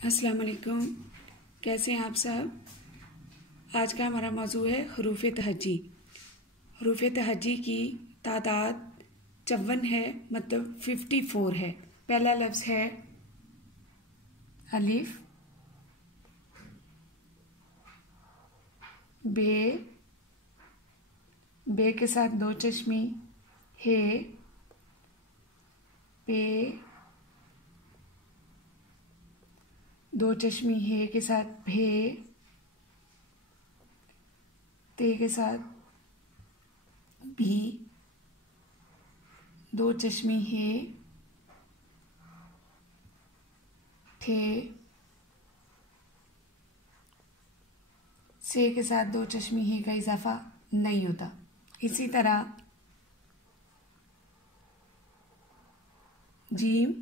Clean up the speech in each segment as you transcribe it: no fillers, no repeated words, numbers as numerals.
अस्सलाम वालेकुम। कैसे हैं आप सब। आज का हमारा मौजू है हरूफ तहज्जी। हरूफ तहज्जी की तादाद 54 है, मतलब 54 है। पहला लफ्ज़ है अलिफ, बे, बे के साथ दो चश्मी, हे, पे, दो चश्मी हे के साथ भे, ते के साथ भी, दो चश्मी हे, ठे, से के साथ दो चश्मी हे का इजाफा नहीं होता। इसी तरह जीम,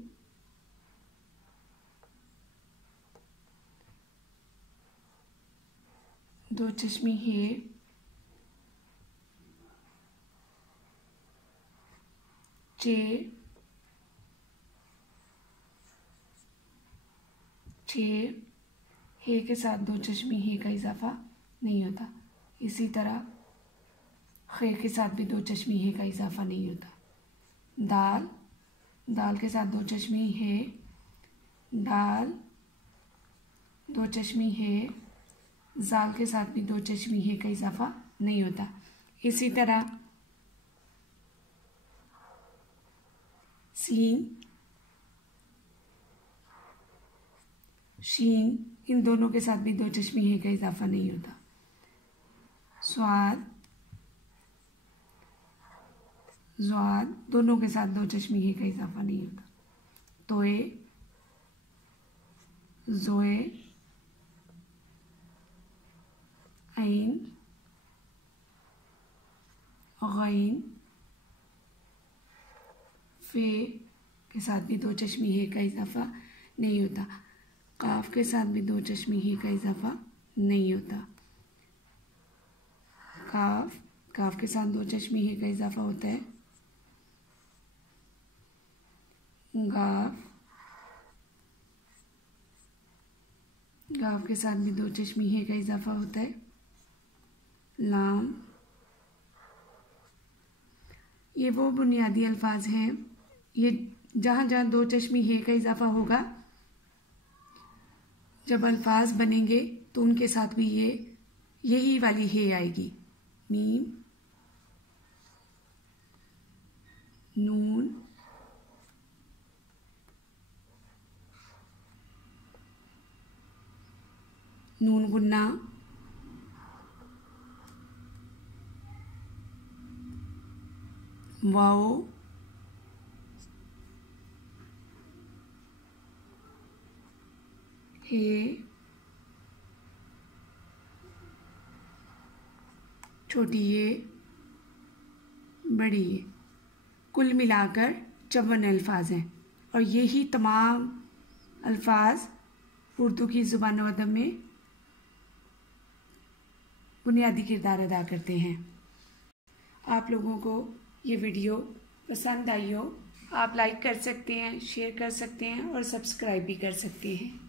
दो चश्मी हे, चे, छे, हे के साथ दो चश्मी हे का इजाफा नहीं होता। इसी तरह खे के साथ भी दो चश्मी हे का इजाफा नहीं होता। दाल, दाल के साथ दो चश्मी हे, दाल, दो चश्मी हे, जाल के साथ भी दो चश्मी हे का इजाफा नहीं होता। इसी तरह सीन, शीन, इन दोनों के साथ भी दो चश्मी हे का इजाफा नहीं होता। स्वाद, ज़्वाद, दोनों के साथ दो चश्मी हे का इजाफा नहीं होता। तोए, ज़ोए, ऐन, गैन, फे के साथ भी दो चश्मी हे का इजाफा नहीं होता। काफ के साथ भी दो चश्मी हे का इजाफा नहीं होता। काफ, काफ के साथ दो चश्मी हे का इजाफा होता है। गाफ, गाफ के साथ भी दो चश्मी हे का इजाफा होता है। लाम, ये वो बुनियादी अल्फाज हैं, ये जहाँ जहाँ दो चश्मी हे का इजाफा होगा, जब अल्फाज बनेंगे तो उनके साथ भी यही वाली हे आएगी। मीम, नून, नून गुन्ना, वाओ, हे, छोटी ये, बड़ी ये। कुल मिलाकर 54 अल्फाज हैं और यही तमाम अल्फाज उर्दू की ज़ुबान व अदब में बुनियादी किरदार अदा करते हैं। आप लोगों को ये वीडियो पसंद आई हो, आप लाइक कर सकते हैं, शेयर कर सकते हैं और सब्सक्राइब भी कर सकते हैं।